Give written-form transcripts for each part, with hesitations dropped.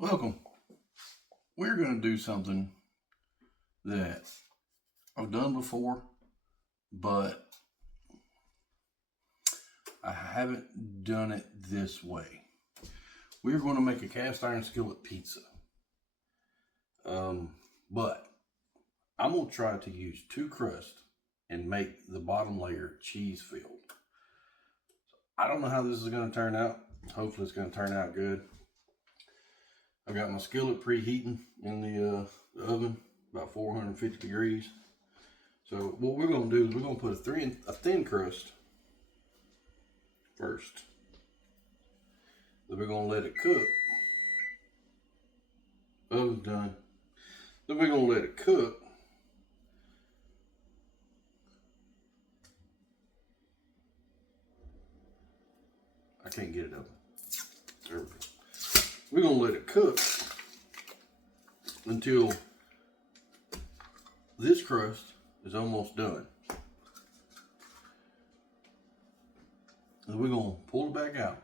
Welcome. We're going to do something that I've done before, but I haven't done it this way. We're going to make a cast iron skillet pizza. But I'm going to try to use two crusts and make the bottom layer cheese filled. I don't know how this is going to turn out. Hopefully it's going to turn out good. I've got my skillet preheating in the oven, about 450 degrees. So what we're going to do is we're going to put a thin crust first. Then we're going to let it cook. Oven's done. Then we're going to let it cook. I can't get it up. There we go. We're going to let it cook until this crust is almost done. And we're going to pull it back out.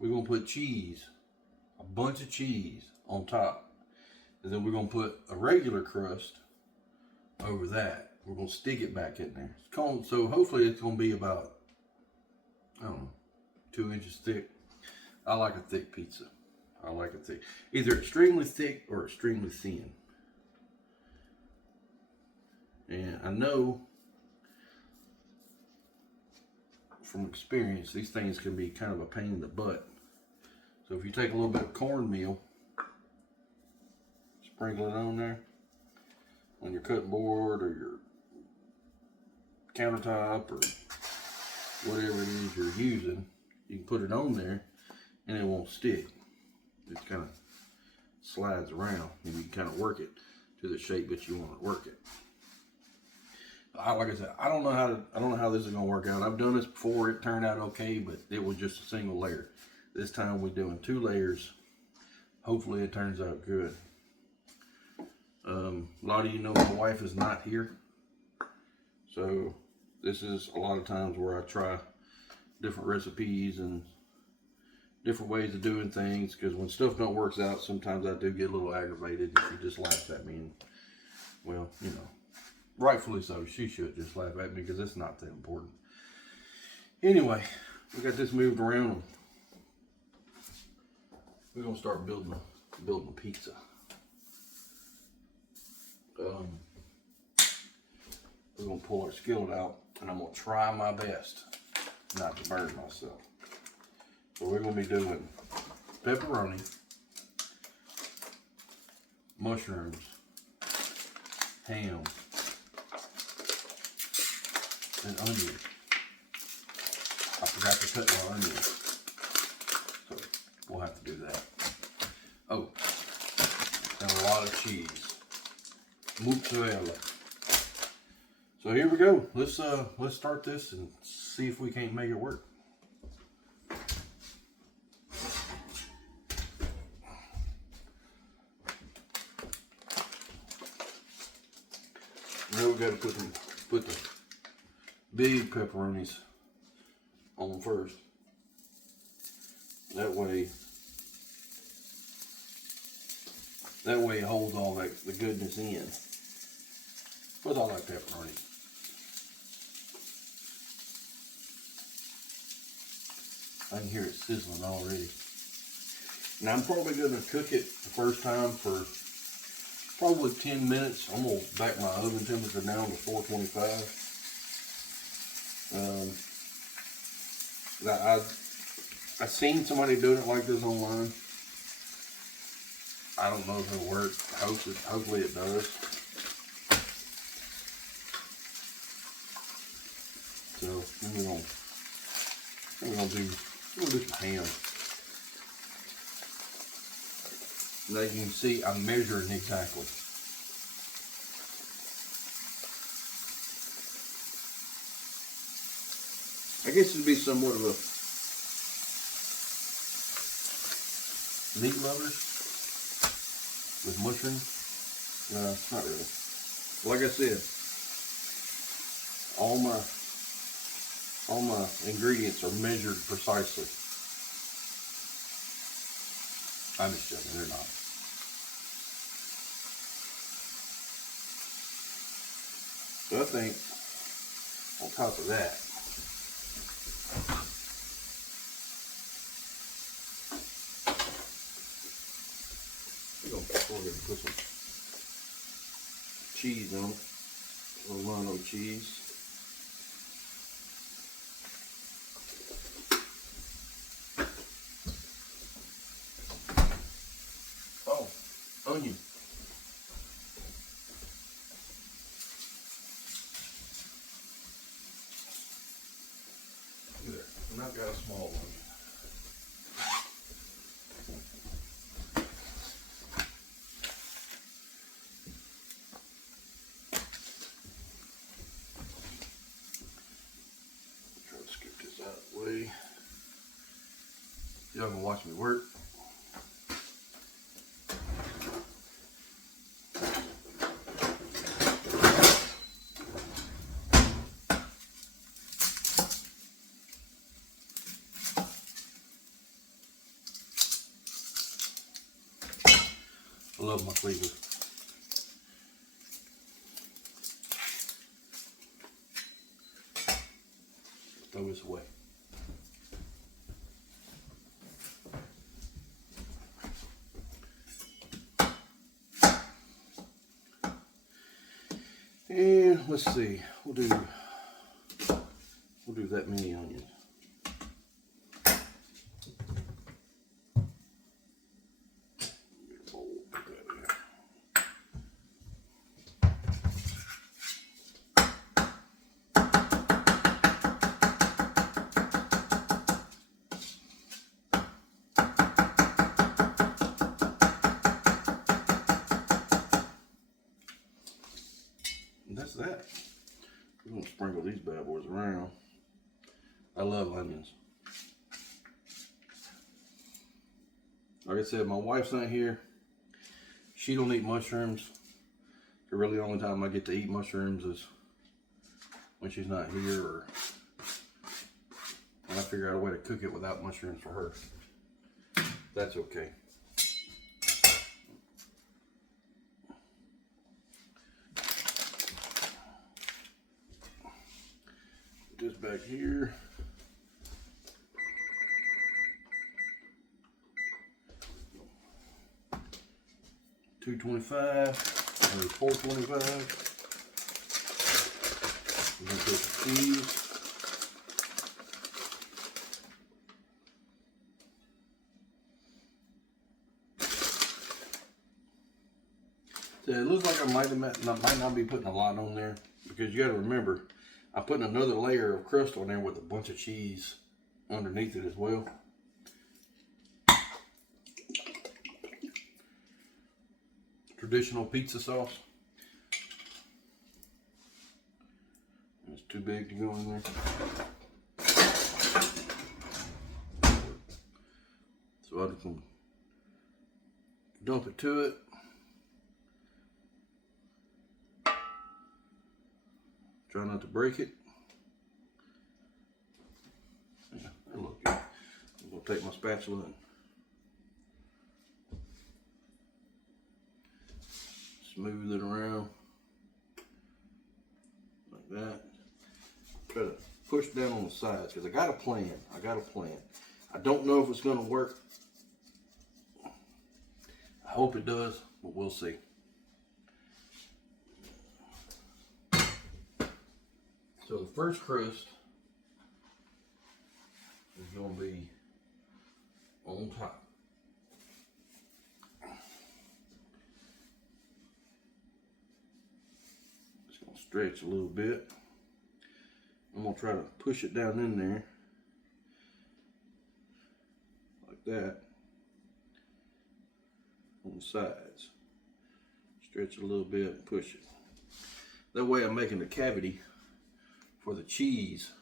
We're going to put cheese, a bunch of cheese on top. And then we're going to put a regular crust over that. We're going to stick it back in there. So hopefully it's going to be about, I don't know, 2 inches thick. I like a thick pizza. I like it thick. Either extremely thick or extremely thin. And I know from experience, these things can be kind of a pain in the butt. So if you take a little bit of cornmeal, sprinkle it on there, on your cutting board or your countertop or whatever it is you're using, you can put it on there and it won't stick. It kind of slides around and you can kind of work it to the shape that you want to work it. Like I said, I don't know how this is going to work out. I've done this before. It turned out okay, but it was just a single layer. This time we're doing 2 layers. Hopefully it turns out good. A lot of you know my wife is not here. So this is a lot of times where I try different recipes and different ways of doing things, because when stuff don't work out, sometimes I do get a little aggravated and she just laughs at me. And, well, you know, rightfully so. She should just laugh at me because it's not that important. Anyway, we got this moved around. We're gonna start building a pizza. We're gonna pull our skillet out, and I'm gonna try my best not to burn myself. So we're gonna be doing pepperoni, mushrooms, ham, and onion. I forgot to cut my onions, so we'll have to do that. Oh, and a lot of cheese, mozzarella. So here we go. Let's start this and see if we can't make it work. Now we got to put the big pepperonis on first. That way it holds all the goodness in. With all that pepperoni. I can hear it sizzling already. Now I'm probably going to cook it the first time for probably 10 minutes. I'm going to back my oven temperature down to 425. I've seen somebody doing it like this online. I don't know if it'll work. Hopefully it does. So we're gonna do some ham. Now you can see I'm measuring exactly. I guess it'd be somewhat of a meat lovers with mushrooms. No, not really. Like I said, all my ingredients are measured precisely. I'm just joking, they're not. So I think on top of that, we're going to go ahead and put some cheese on it. A little Lano cheese. Oh, onion. Look at there. And I've got a small one. Try to scoop this out of the way. Y'all gonna watch me work. I love my cleaver. Throw this away. And let's see, we'll do that many onions. And that's that. We're gonna sprinkle these bad boys around. I love onions. Like I said, my wife's not here. She don't eat mushrooms. The really only time I get to eat mushrooms is when she's not here, or when I figure out a way to cook it without mushrooms for her. That's okay. Put this back here. $2.25 or $4.25. We're gonna put some cheese. So it looks like I might not be putting a lot on there, because you got to remember, I'm putting another layer of crust on there with a bunch of cheese underneath it as well. Traditional pizza sauce. It's too big to go in there. So I just gonna dump it to it. Try not to break it. Yeah, that look good. I'm gonna take my spatula and smooth it around like that. Try to push down on the sides, because I got a plan. I don't know if it's gonna work. I hope it does, but we'll see. So the first crust is going to be on top. Just going to stretch a little bit. I'm going to try to push it down in there like that on the sides. Stretch a little bit and push it. That way I'm making a cavity for the cheese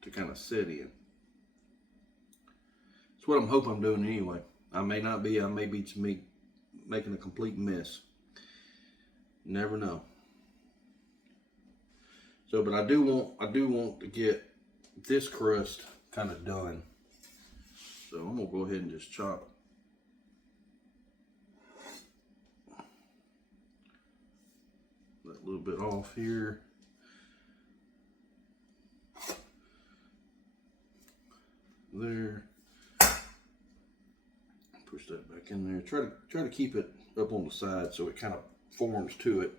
to kind of sit in. That's what I'm hoping I'm doing anyway. I may not be. I may be making a complete mess. Never know. So, but I do want to get this crust kind of done. So I'm gonna go ahead and just chop that little bit off here. There. Push that back in there. Try to keep it up on the side so it kind of forms to it.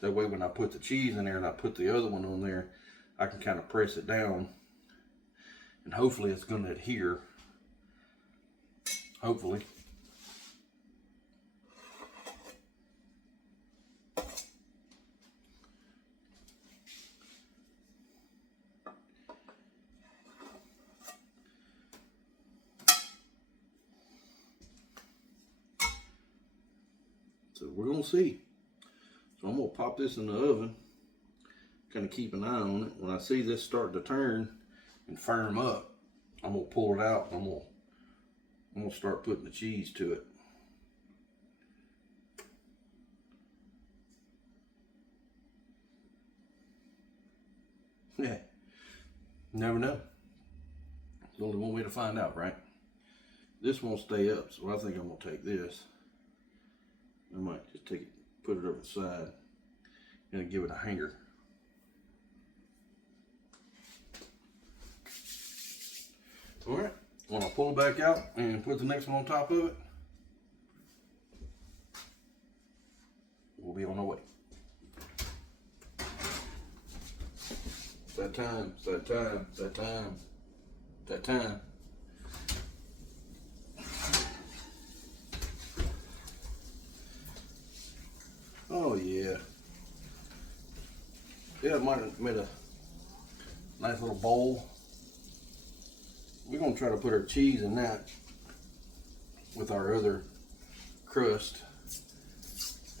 That way when I put the cheese in there and I put the other one on there, I can kind of press it down and hopefully it's going to adhere. Hopefully. So we're going to see. So I'm going to pop this in the oven. Kind of keep an eye on it. When I see this start to turn and firm up, I'm going to pull it out. I'm going to start putting the cheese to it. Yeah. Never know. There's only one way to find out, right? This won't stay up, so I think I'm going to take this. I might just take it, put it over the side, and give it a hanger. All right, when I pull it back out and put the next one on top of it, we'll be on our way. It's that time, it's that time, it's that time, it's that time. Oh yeah. Yeah, I might have made a nice little bowl. We're gonna try to put our cheese in that with our other crust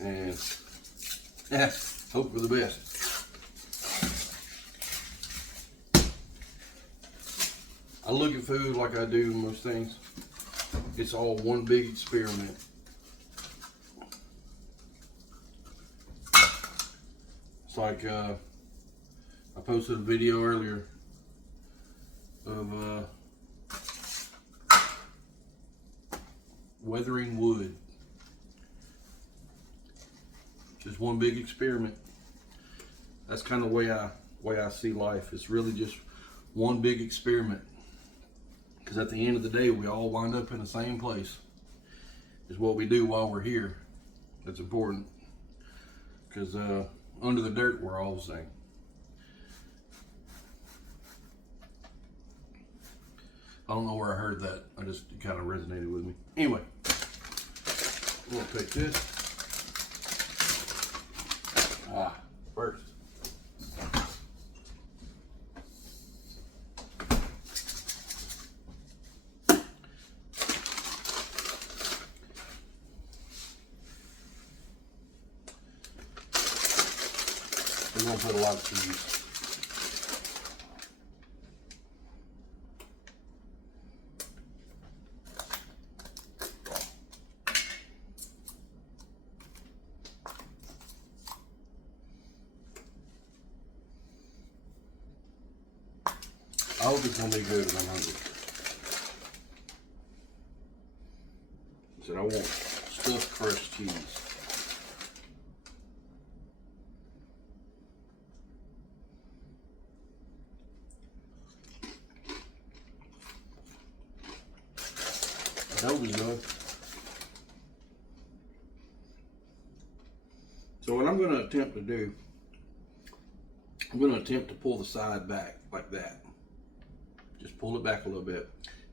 and yeah, hope for the best. I look at food like I do most things. It's all one big experiment. It's like I posted a video earlier of weathering wood. Just one big experiment. That's kind of the way I see life. It's really just one big experiment. Because at the end of the day, we all wind up in the same place. Is what we do while we're here. That's important. Because under the dirt, we're all the same. I don't know where I heard that. It kind of resonated with me. Anyway, I'm gonna pick this. First. We're gonna put a lot of cheese. I hope it's gonna be good when I'm hungry. I said I want stuffed crushed cheese. I hope it's good. So what I'm gonna attempt to do, I'm gonna attempt to pull the side back like that. Just pull it back a little bit,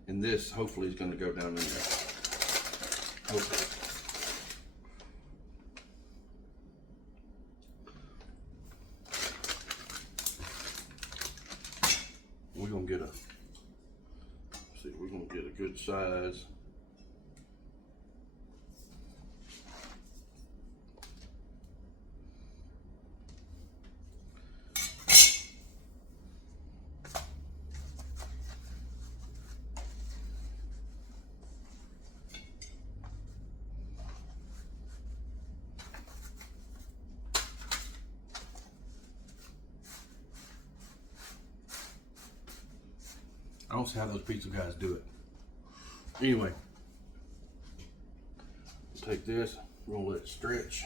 and this hopefully is going to go down in there. Hopefully. We're going to get we're going to get a good size. I don't see how those pizza guys do it. Anyway, take this, we're gonna let it stretch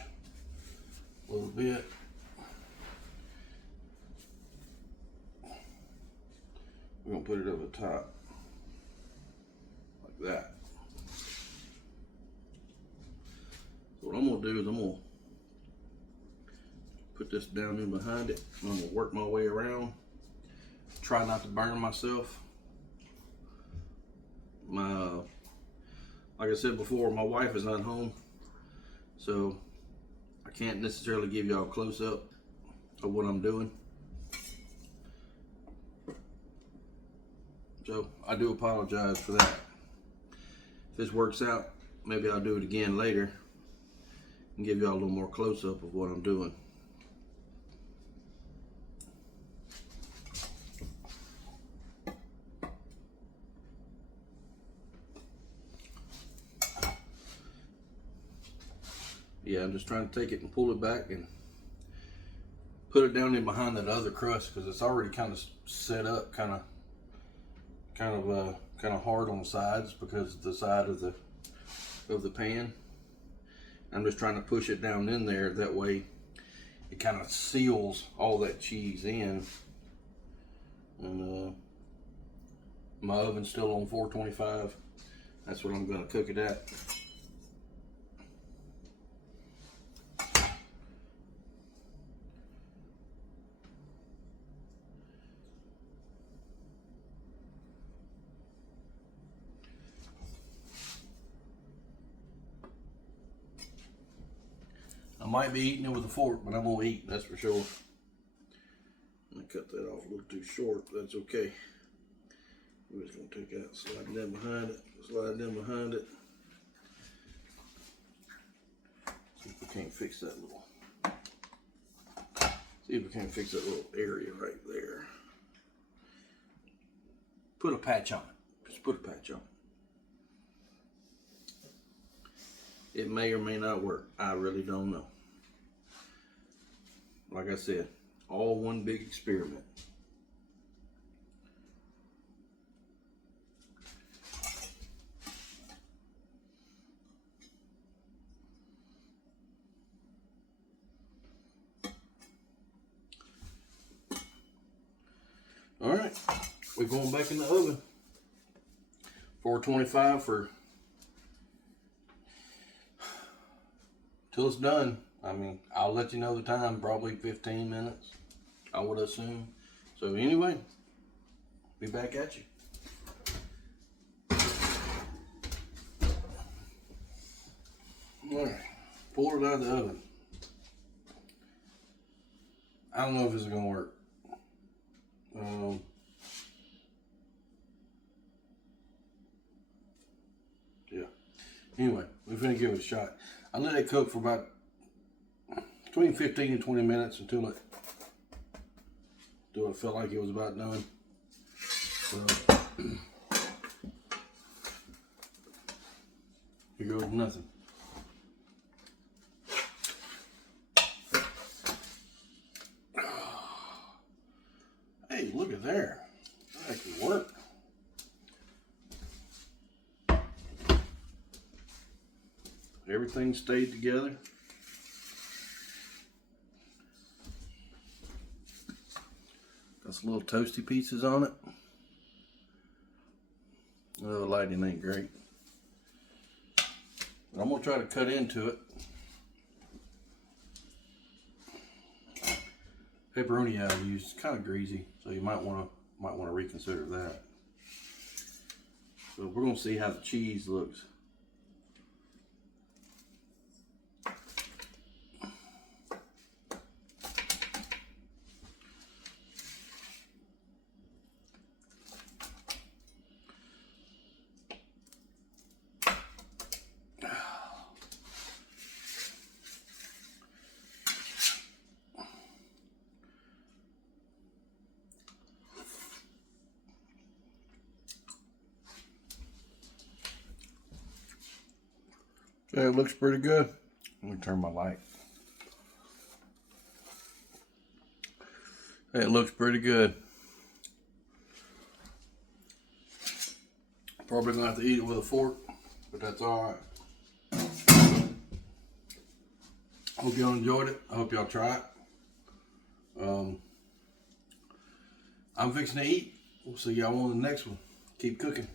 a little bit. We're gonna put it over the top like that. So what I'm gonna do is I'm gonna put this down in behind it. I'm gonna work my way around. Try not to burn myself. Like I said before, my wife is not home, so I can't necessarily give y'all a close-up of what I'm doing. So I do apologize for that. If this works out, maybe I'll do it again later and give y'all a little more close-up of what I'm doing. Yeah, I'm just trying to take it and pull it back and put it down in behind that other crust because it's already kind of set up, kind of hard on the sides because of the side of the pan. I'm just trying to push it down in there. That way, it kind of seals all that cheese in. And my oven's still on 425. That's what I'm going to cook it at. I might be eating it with a fork, but I'm gonna eat, that's for sure. I'm gonna cut that off a little too short, but that's okay. We're just gonna take that, slide it in behind it, slide it in behind it. See if we can't fix that little, area right there. Put a patch on it, just put a patch on it. It may or may not work, I really don't know. Like I said, all one big experiment. All right, we're going back in the oven. 425 for till it's done. I mean, I'll let you know the time, probably 15 minutes, I would assume. So anyway, be back at you. All right, pulled it out of the oven. I don't know if this is gonna work. Yeah. Anyway, we're gonna give it a shot. I let it cook for about between 15 and 20 minutes until it felt like it was about done. So here goes nothing. Hey, look at there. That could work. Everything stayed together. Got some little toasty pieces on it. Oh, the lighting ain't great. But I'm gonna try to cut into it. Pepperoni I used is kind of greasy, so you might want to reconsider that. So we're gonna see how the cheese looks. Okay, it looks pretty good. Let me turn my light. Hey, it looks pretty good. Probably gonna have to eat it with a fork, but that's all right. Hope y'all enjoyed it. I hope y'all try it. I'm fixing to eat. We'll see y'all on the next one. Keep cooking.